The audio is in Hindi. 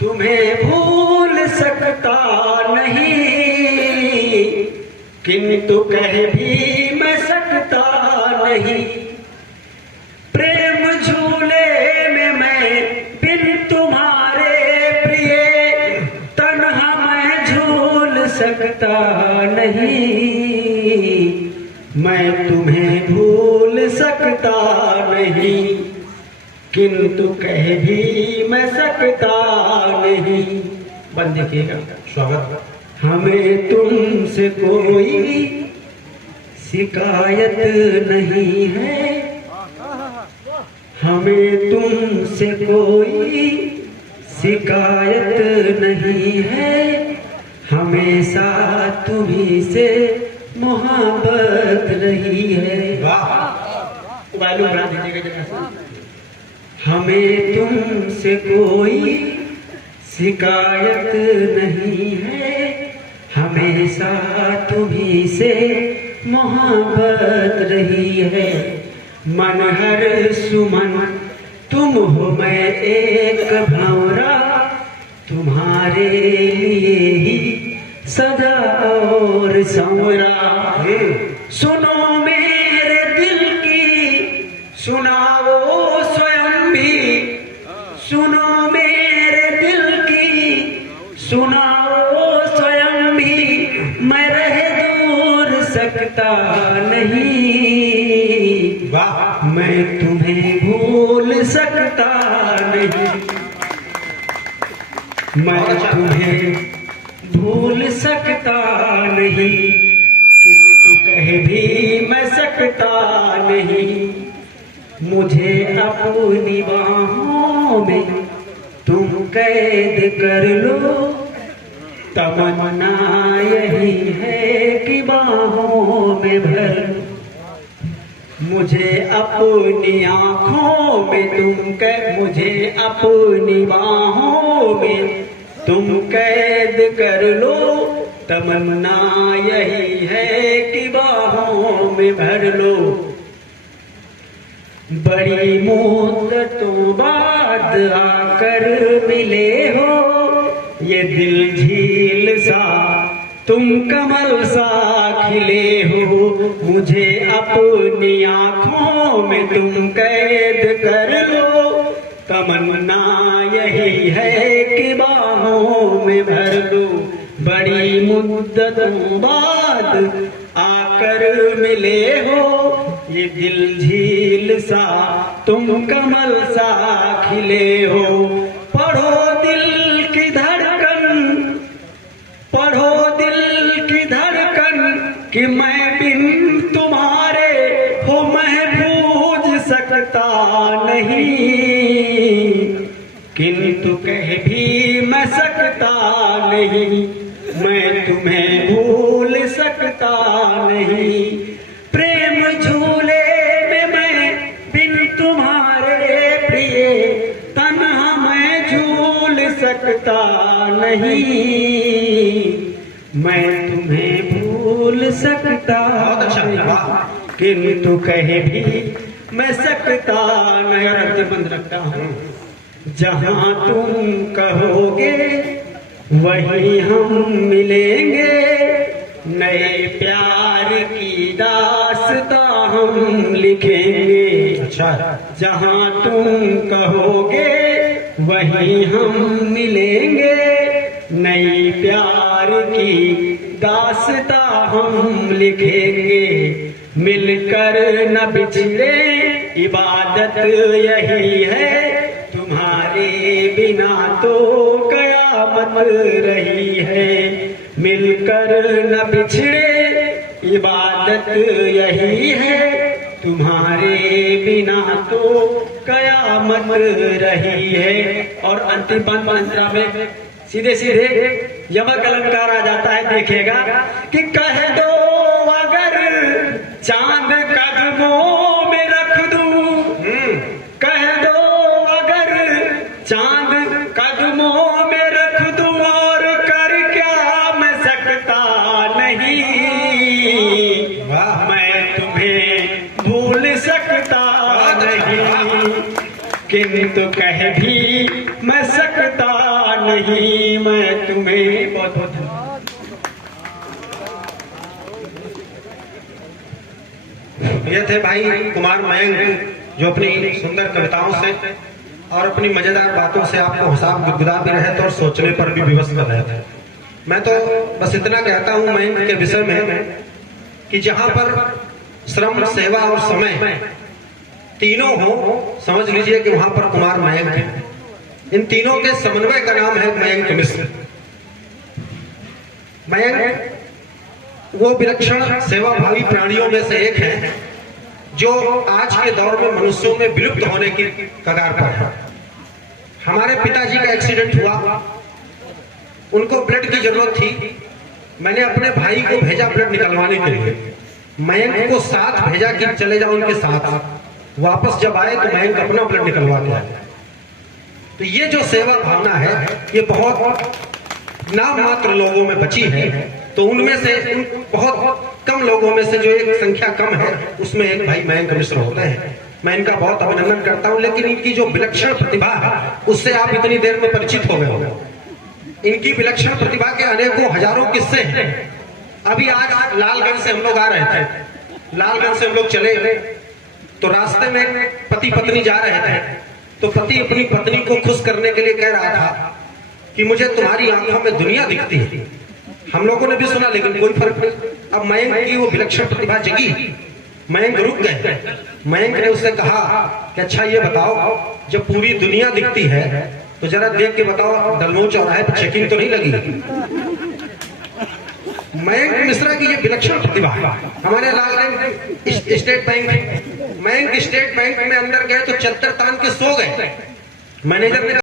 तुम्हें भूल सकता नहीं, किंतु कह भी मैं सकता नहीं। प्रेम झूले में मैं बिन तुम्हारे प्रिय, तन्हा मैं झूल सकता नहीं। मैं तुम्हें भूल सकता नहीं, किंतु कह भी मैं सकता नहीं। बंद देखिएगा। स्वागत। हमें तुमसे कोई शिकायत नहीं है, हमें तुमसे कोई शिकायत नहीं है। हमेशा तुम्ही से मोहब्बत रही है। वाह, बढ़ा दीजिएगा जरा। हमें तुमसे कोई शिकायत नहीं है, हमेशा तुम्ही से मोहब्बत रही है। मन हर सुमन तुम हो, मैं एक भंवरा, तुम्हारे लिए ही सदा और संवरा। सुनो मेरे दिल की, सुनाओ स्वयं भी, सुनो मेरे दिल की, सुनाओ स्वयं भी। मैं रह दूर सकता नहीं, मैं तुम्हें भूल सकता नहीं। मैं तुम्हें भूल सकता नहीं, किंतु कह भी मैं सकता नहीं। मुझे अपनी बाहों में तुम कैद कर लो, तमन्ना यही है कि बाहों में भर। मुझे अपनी आँखों में मुझे अपनी बाहों में तुम कैद कर लो, तमन्ना यही है कि बाहों में भर लो। बड़ी मुद्दतों बाद आकर मिले हो, ये दिल झील सा तुम कमल सा खिले हो। मुझे अपनी आँखों में तुम कैद कर लो, तमन्ना यही है कि बाहों में भर लो। बड़ी मुद्दतों बाद आकर मिले हो, ये दिल झील सा तुम कमल सा खिले हो। पढ़ो दिल की धड़कन, पढ़ो दिल की धड़कन, कि मैं बिन तुम्हारे हो महफूज सकता नहीं। किंतु कह भी मैं सकता नहीं, मैं तुम्हें भूल सकता नहीं। प्रेम झूले में मैं बिन तुम्हारे प्रिय, तन्हा मैं झूल सकता नहीं। मैं तुम्हें भूल सकता नहीं, किंतु कह भी मैं सकता नहीं। और अंतिम बंद रखता हूँ। जहाँ तुम कहोगे वहीं हम मिलेंगे, नए प्यार की दास्तां हम लिखेंगे। अच्छा। जहाँ तुम कहोगे वहीं हम मिलेंगे, नई प्यार की दास्तां हम लिखेंगे। मिलकर न बिछड़े इबादत यही है, तुम्हारे बिना तो कयामत रही है। मिलकर न बिछड़े इबादत यही है, तुम्हारे बिना तो कयामत रही है। और अंतिम मंत्रा में सीधे सीधे यमक अलंकार आ जाता है, देखिएगा कि कह दो अगर चांद कदमों में रख दूं, कह दो अगर चांद कदमों में रख दूं, और कर क्या मैं सकता नहीं। मैं तुम्हें भूल सकता नहीं, किंतु कह भी मैं सकता नहीं मैं तुम्हें बहुत बहुत ये थे भाई कुमार मयंक, जो अपनी सुंदर कविताओं से और अपनी मजेदार बातों से आपको हिसाब गुदगुदा भी रहे थे और सोचने पर भी विवश कर रहे थे। मैं तो बस इतना कहता हूं मयंक के विषय में कि जहां पर श्रम, सेवा और समय तीनों हो, समझ लीजिए कि वहां पर कुमार मयंक है। इन तीनों के समन्वय का नाम है मयंक मिश्र। मयंक वो विलक्षण सेवाभावी प्राणियों में से एक है जो आज के दौर में मनुष्यों में विलुप्त होने की कगार पर है। हमारे पिताजी का एक्सीडेंट हुआ, उनको ब्लड की जरूरत थी। मैंने अपने भाई को भेजा ब्लड निकलवाने के लिए, मयंक को साथ भेजा कि चले जाओ उनके साथ। वापस जब आए तो मयंक अपना ब्लड निकलवा के आया। तो ये जो सेवा भावना है ये बहुत नाम मात्र लोगों में बची है। तो उनमें से बहुत कम लोगों में से जो एक संख्या कम है उसमें एक भाई मयंक मिश्र होते हैं। मैं इनका बहुत अभिनंदन करता हूं। लेकिन इनकी जो विलक्षण प्रतिभा है उससे आप इतनी देर में परिचित हो गए हो। इनकी विलक्षण प्रतिभा के अनेकों हजारों किस्से हैं। अभी आज लालगंज से हम लोग आ रहे थे, लालगंज से हम लोग चले तो रास्ते में पति पत्नी जा रहे थे। तो पति अपनी पत्नी को खुश करने के लिए कह रहा था कि मुझे तुम्हारी आंखों में दुनिया दिखती है। हम लोगों ने भी सुना लेकिन कोई फर्क नहीं। अब मयंक की वो विलक्षण प्रतिभा जगी, मयंक रुक गए। मयंक ने उससे कहा कि अच्छा ये बताओ, जब पूरी दुनिया दिखती है तो जरा देख के बताओ दलमऊ चौराहे पर चेकिंग तो नहीं लगी। मयंक मिश्रा की ये विलक्षण प्रतिभा है। हमारे Lalganj state bank, Mayank state bank में अंदर गए तो चद्दर तान के सो गए। मैनेजर ने